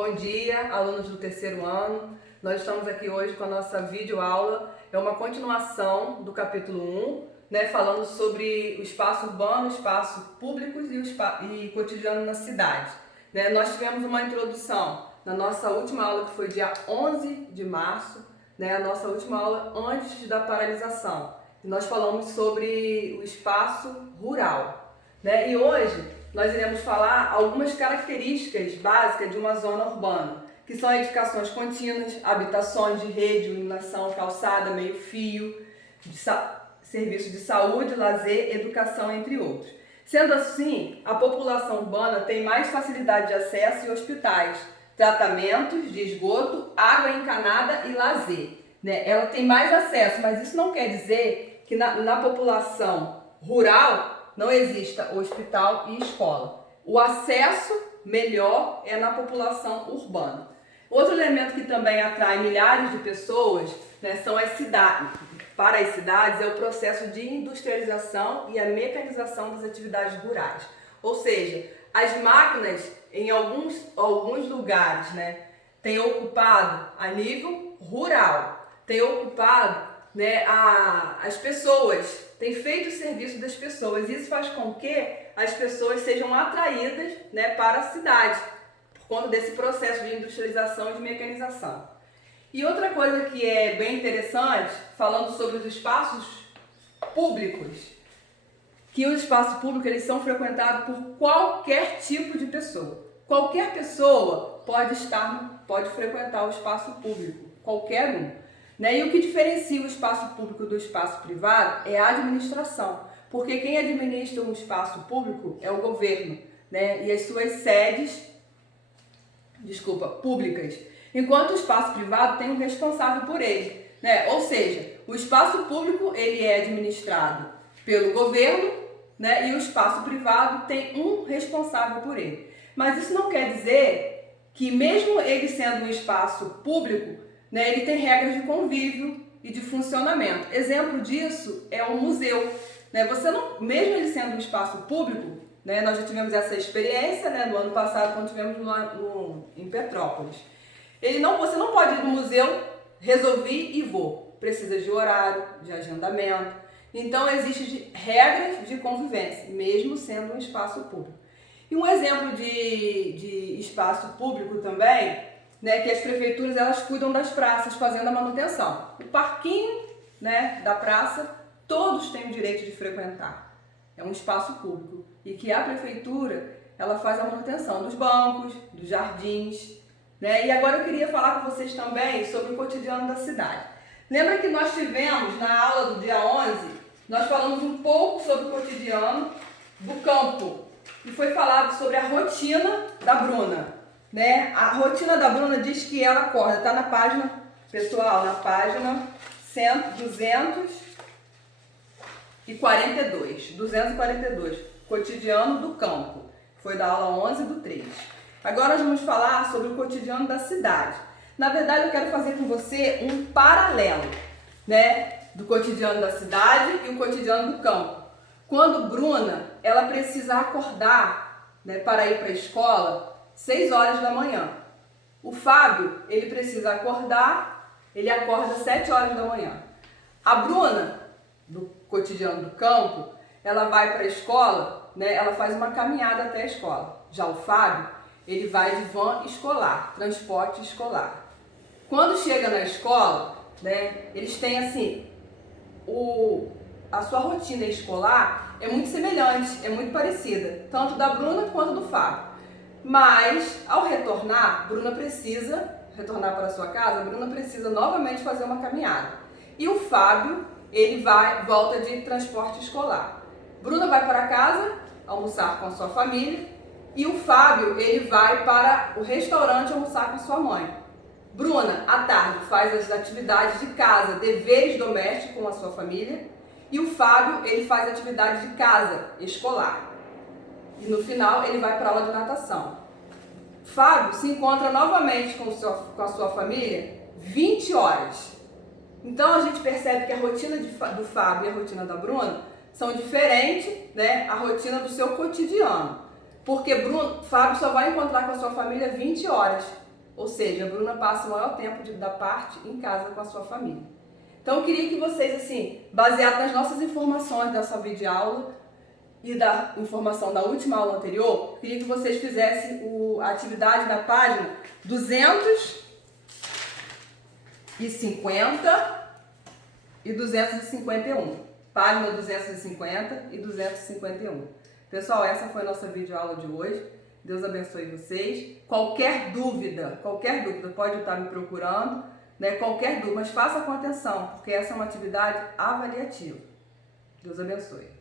Bom dia, alunos do terceiro ano. Nós estamos aqui hoje com a nossa videoaula. É uma continuação do capítulo 1, falando sobre o espaço urbano, espaços públicos e cotidiano na cidade. Nós tivemos uma introdução na nossa última aula, que foi dia 11 de março, a nossa última aula antes da paralisação. Nós falamos sobre o espaço rural. E hoje nós iremos falar algumas características básicas de uma zona urbana, que são edificações contínuas, habitações de rede, iluminação, calçada, meio-fio, serviços de saúde, lazer, educação, entre outros. Sendo assim, a população urbana tem mais facilidade de acesso a hospitais, tratamentos de esgoto, água encanada e lazer. Ela tem mais acesso, mas isso não quer dizer que na população rural não exista hospital e escola. O acesso melhor é na população urbana. Outro elemento que também atrai milhares de pessoas, são as cidades. Para as cidades é o processo de industrialização e a mecanização das atividades rurais. Ou seja, as máquinas em alguns lugares têm ocupado a nível rural, têm ocupado as pessoas, tem feito o serviço das pessoas. Isso faz com que as pessoas sejam atraídas para a cidade, por conta desse processo de industrialização e de mecanização. E outra coisa que é bem interessante, falando sobre os espaços públicos, que os espaços públicos eles são frequentados por qualquer tipo de pessoa. Qualquer pessoa pode frequentar o espaço público, qualquer um. E o que diferencia o espaço público do espaço privado é a administração, porque quem administra um espaço público é o governo, e as suas sedes, públicas, enquanto o espaço privado tem um responsável por ele, ou seja, o espaço público ele é administrado pelo governo, e o espaço privado tem um responsável por ele. Mas isso não quer dizer que mesmo ele sendo um espaço público, ele tem regras de convívio e de funcionamento. Exemplo disso é o museu. Você não, mesmo ele sendo um espaço público, nós já tivemos essa experiência no ano passado, quando tivemos em Petrópolis. Você não pode ir no museu, resolver e vou. Precisa de horário, de agendamento. Então, existem regras de convivência, mesmo sendo um espaço público. E um exemplo de espaço público também, que as prefeituras elas cuidam das praças, fazendo a manutenção. O parquinho da praça, todos têm o direito de frequentar. É um espaço público. E que a prefeitura ela faz a manutenção dos bancos, dos jardins. E agora eu queria falar com vocês também sobre o cotidiano da cidade. Lembra que nós tivemos na aula do dia 11, nós falamos um pouco sobre o cotidiano do campo. E foi falado sobre a rotina da Bruna. A rotina da Bruna diz que ela acorda, está na página, pessoal, na página 242, cotidiano do campo, foi da aula 11 do 3. Agora nós vamos falar sobre o cotidiano da cidade. Na verdade eu quero fazer com você um paralelo, do cotidiano da cidade e o cotidiano do campo. Quando Bruna, ela precisa acordar, para ir para a escola, 6 horas da manhã. O Fábio, ele precisa acordar, ele acorda 7 horas da manhã. A Bruna, do cotidiano do campo, ela vai para a escola, ela faz uma caminhada até a escola. Já o Fábio, ele vai de van escolar, transporte escolar. Quando chega na escola, eles têm assim, a sua rotina escolar é muito semelhante, é muito parecida, tanto da Bruna quanto do Fábio. Mas, ao retornar, Bruna precisa retornar para a sua casa, Bruna precisa novamente fazer uma caminhada. E o Fábio, ele volta de transporte escolar. Bruna vai para casa, almoçar com a sua família, e o Fábio, ele vai para o restaurante almoçar com a sua mãe. Bruna, à tarde, faz as atividades de casa, deveres domésticos com a sua família, e o Fábio, ele faz atividade de casa, escolar. E no final ele vai para a aula de natação. Fábio se encontra novamente com a sua família 20 horas. Então a gente percebe que a rotina do Fábio e a rotina da Bruna são diferentes, a rotina do seu cotidiano. Porque Fábio só vai encontrar com a sua família 20 horas. Ou seja, a Bruna passa o maior tempo da parte em casa com a sua família. Então eu queria que vocês, assim, baseado nas nossas informações dessa videoaula e da informação da última aula anterior, eu queria que vocês fizessem a atividade da página 250 e 251. Página 250 e 251. Pessoal, essa foi a nossa videoaula de hoje. Deus abençoe vocês. Qualquer dúvida, pode estar me procurando, né? Qualquer dúvida, mas faça com atenção, porque essa é uma atividade avaliativa. Deus abençoe.